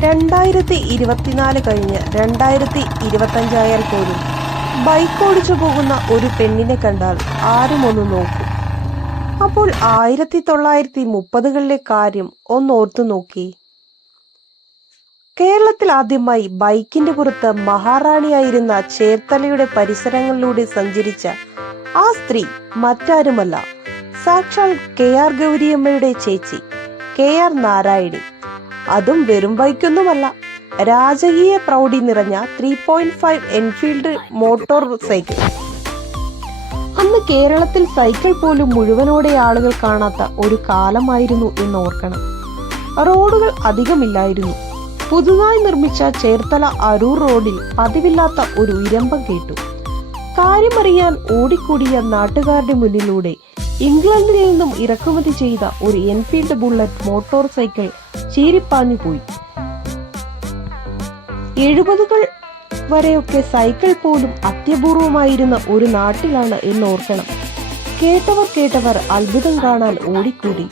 2024 കഴിഞ്ഞ് 2025 പോലും ബൈക്ക് ഓടിച്ചു പോകുന്ന ഒരു പെണ്ണിനെ കണ്ടാൽ ആരും ഒന്ന് നോക്കും. അപ്പോൾ 1930കളിലെ കാര്യം ഒന്നോർത്തു നോക്കി. കേരളത്തിൽ ആദ്യമായി ബൈക്കിന്റെ പുറത്ത് മഹാറാണിയായിരുന്ന ചേർത്തലയുടെ പരിസരങ്ങളിലൂടെ സഞ്ചരിച്ച ആ സ്ത്രീ മറ്റാരുമല്ല, സാക്ഷാൽ KR ഗൗരിയമ്മയുടെ ചേച്ചി KR നാരായണി. അതും വെറും ബൈക്കൊന്നുമല്ല, രാജകീയ പ്രൗഢി നിറഞ്ഞ 3.5 എൻഫീൽഡ് മോട്ടോർ സൈക്കിൾ. അന്ന് കേരളത്തിൽ സൈക്കിൾ പോലും മുഴുവനോടെ ആളുകൾ കാണാത്ത ഒരു കാലമായിരുന്നു എന്ന് ഓർക്കണം. റോഡുകൾ അധികമില്ലായിരുന്നു. പുതുതായി നിർമ്മിച്ച ചേർത്തല അരൂർ റോഡിൽ പതിവില്ലാത്ത ഒരു ഇരമ്പം കേട്ടു. കാര്യമറിയാൻ ഓടിക്കൂടിയ നാട്ടുകാരുടെ മുന്നിലൂടെ ഇംഗ്ലണ്ടിൽ നിന്നും ഇറക്കുമതി ചെയ്ത ഒരു എൻഫീൽഡ് ബുള്ളറ്റ് മോട്ടോർ സൈക്കിൾ ചീറിപ്പാഞ്ഞു പോയി. 70കൾ വരെയൊക്കെ സൈക്കിൾ പോലും അത്യപൂർവമായിരുന്ന ഒരു നാട്ടിലാണ് എന്ന് ഓർക്കണം. കേട്ടവർ അത്ഭുതം കാണാൻ ഓടിക്കൂടി.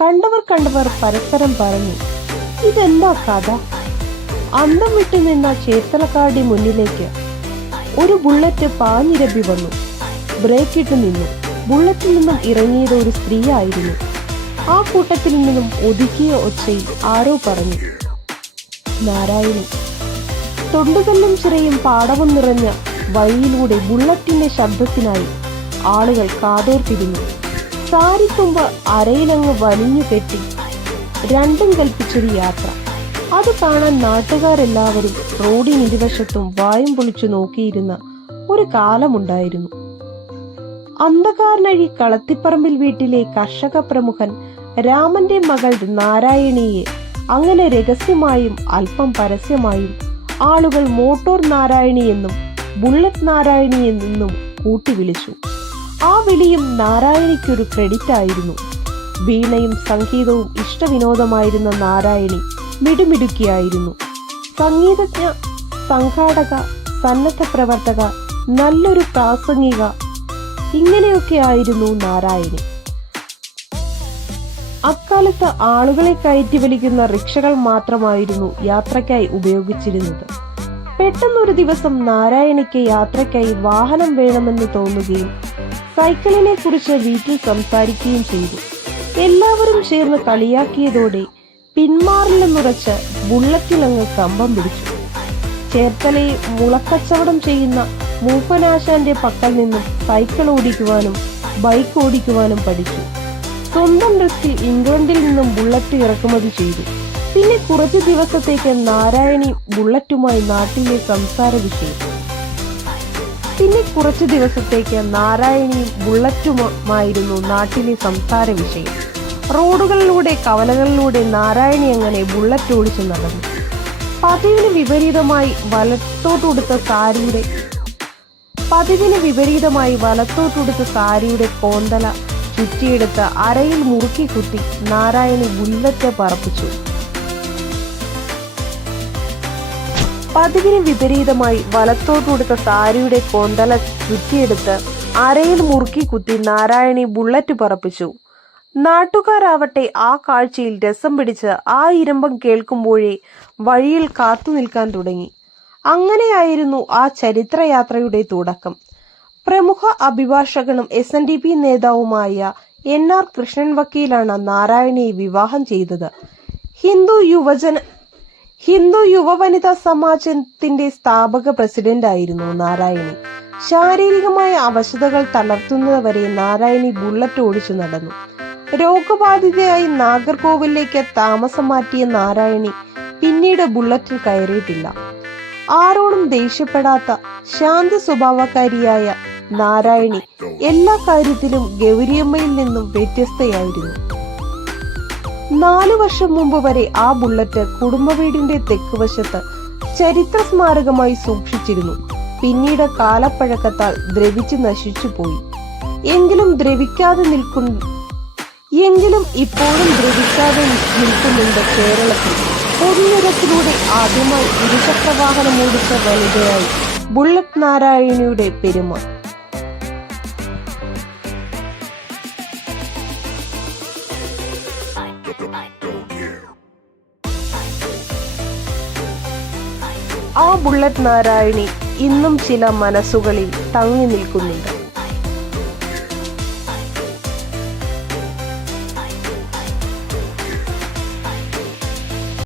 കണ്ടവർ പരസ്പരം പറഞ്ഞു, ഇതെന്താ കഥ? അന്തം വിട്ടു നിന്ന ചേർത്തലക്കാരുടെ മുന്നിലേക്ക് ഒരു ബുള്ളറ്റ് പാഞ്ഞിരമ്പി വന്നു. ബ്രേക്കിട്ട് നിന്നു. ബുള്ളറ്റിൽ നിന്നും ഇറങ്ങിയത് ഒരു സ്ത്രീ ആയിരുന്നു. ആ കൂട്ടത്തിൽ നിന്നും ഒതുക്കിയ ഒച്ചയിൽ ആരോ പറഞ്ഞു, നാരായണി. തൊണ്ടുകല്ലും ചിറയും പാടവും നിറഞ്ഞ വഴിയിലൂടെ ബുള്ളറ്റിന്റെ ശബ്ദത്തിനായി ആളുകൾ കാതോർത്തിരുന്നു. സാരിത്തുമ്പ് അരയിലങ്ങ് വലിഞ്ഞു കെട്ടി രണ്ടും കൽപ്പിച്ചൊരു യാത്ര. അത് കാണാൻ നാട്ടുകാരെല്ലാവരും റോഡിനിരുവശത്തും വായും പൊളിച്ചു നോക്കിയിരുന്ന ഒരു കാലമുണ്ടായിരുന്നു. അന്ധകാരനഴി കളത്തിപ്പറമ്പിൽ വീട്ടിലെ കർഷക പ്രമുഖൻ രാമന്റെ മകൾ നാരായണിയെ അങ്ങനെ രഹസ്യമായും അല്പം പരസ്യമായും ആളുകൾ മോട്ടോർ നാരായണി എന്നും ബുള്ളറ്റ് നാരായണി എന്നും കൂട്ടി വിളിച്ചു. ആ വിളിയും നാരായണിക്കൊരു ക്രെഡിറ്റ് ആയിരുന്നു. വീണയും സംഗീതവും ഇഷ്ടവിനോദമായിരുന്ന നാരായണി മിടുമിടുക്കിയായിരുന്നു. സംഗീതജ്ഞ, സംഘാടക, സന്നദ്ധ പ്രവർത്തക, നല്ലൊരു പ്രാസംഗിക, ഇങ്ങനെയൊക്കെ ആയിരുന്നു നാരായണി. അക്കാലത്ത് ആളുകളെ കയറ്റി വലിക്കുന്ന റിക്ഷകൾ മാത്രമായിരുന്നു യാത്രയ്ക്കായി ഉപയോഗിച്ചിരുന്നത്. പെട്ടെന്നൊരു ദിവസം നാരായണിക്ക് യാത്രയ്ക്കായി വാഹനം വേണമെന്ന് തോന്നുകയും സൈക്കിളിനെ കുറിച്ച് വീട്ടിൽ സംസാരിക്കുകയും ചെയ്തു. എല്ലാവരും ചേർന്ന് കളിയാക്കിയതോടെ പിന്മാറില്ലെന്നുറച്ച് ബുള്ളറ്റിലങ്ങ് കമ്പം പിടിച്ചു. ചേർത്തലയെ മുളക്കച്ചവടം ചെയ്യുന്ന മൂപ്പനാശാന്റെ പക്കൽ നിന്നും സൈക്കിൾ ഓടിക്കുവാനും ബൈക്ക് ഓടിക്കുവാനും പഠിച്ചു. സ്വന്തം റിസ്കിൽ ഇംഗ്ലണ്ടിൽ നിന്നും ബുള്ളറ്റ് ഇറക്കുമതി ചെയ്തു. പിന്നെ കുറച്ചു ദിവസത്തേക്ക് നാരായണി ബുള്ളറ്റുമായി നാട്ടിലെ സംസാര വിഷയം. റോഡുകളിലൂടെ കവലകളിലൂടെ നാരായണി അങ്ങനെ ബുള്ളറ്റ് ഓടിച്ചു നടന്നു. പതിവിന് വിപരീതമായി വലത്തോട്ടുടുത്ത സാരിയുടെ കോന്തല ചുറ്റിയെടുത്ത് അരയിൽ മുറുക്കി കുത്തി നാരായണി ബുള്ളറ്റ് പറപ്പിച്ചു. നാട്ടുകാരാവട്ടെ ആ കാഴ്ചയിൽ രസം പിടിച്ച് ആ ഇരമ്പം കേൾക്കുമ്പോഴേ വഴിയിൽ കാത്തു നിൽക്കാൻ തുടങ്ങി. അങ്ങനെയായിരുന്നു ആ ചരിത്രയാത്രയുടെ തുടക്കം. പ്രമുഖ അഭിഭാഷകനും SNDP നേതാവുമായ NR കൃഷ്ണൻ വക്കീലാണ് നാരായണിയെ വിവാഹം ചെയ്തത്. ഹിന്ദു യുവവനിതാ സമാജത്തിന്റെ സ്ഥാപക പ്രസിഡന്റ് ആയിരുന്നു നാരായണി. ശാരീരികമായ അവശതകൾ തളർത്തുന്നതുവരെ നാരായണി ബുള്ളറ്റ് ഓടിച്ചു നടന്നു. രോഗബാധിതയായി നാഗർകോവിലേക്ക് താമസം മാറ്റിയ നാരായണി പിന്നീട് ബുള്ളറ്റിൽ കയറിയിട്ടില്ല. ആരോടും ദേഷ്യപ്പെടാത്ത ശാന്ത സ്വഭാവക്കാരിയായ നാരായണി എല്ലാ കാര്യത്തിലും ഗൗരിയമ്മയിൽ നിന്നും വ്യത്യസ്തയായിരുന്നു. 4 വർഷം മുമ്പ് വരെ ആ ബുള്ളറ്റ് കുടുംബവീടിന്റെ തെക്കുവശത്ത് ചരിത്ര സ്മാരകമായി സൂക്ഷിച്ചിരുന്നു. പിന്നീട് കാലപ്പഴക്കത്താൽ ദ്രവിച്ച് നശിച്ചു പോയി. എങ്കിലും ഇപ്പോഴും ദ്രവിക്കാതെ നിൽക്കുന്നുണ്ട് കേരളത്തിൽ. പൊതുനിരത്തിലൂടെ ആദ്യമായി ഇരുചക്രവാഹനം ഓടിച്ച വനിതയായി ബുള്ളറ്റ് നാരായണിയുടെ പെരുമ. ആ ബുള്ളറ്റ് നാരായണി ഇന്നും ചില മനസ്സുകളിൽ തങ്ങി നിൽക്കുന്നുണ്ട്.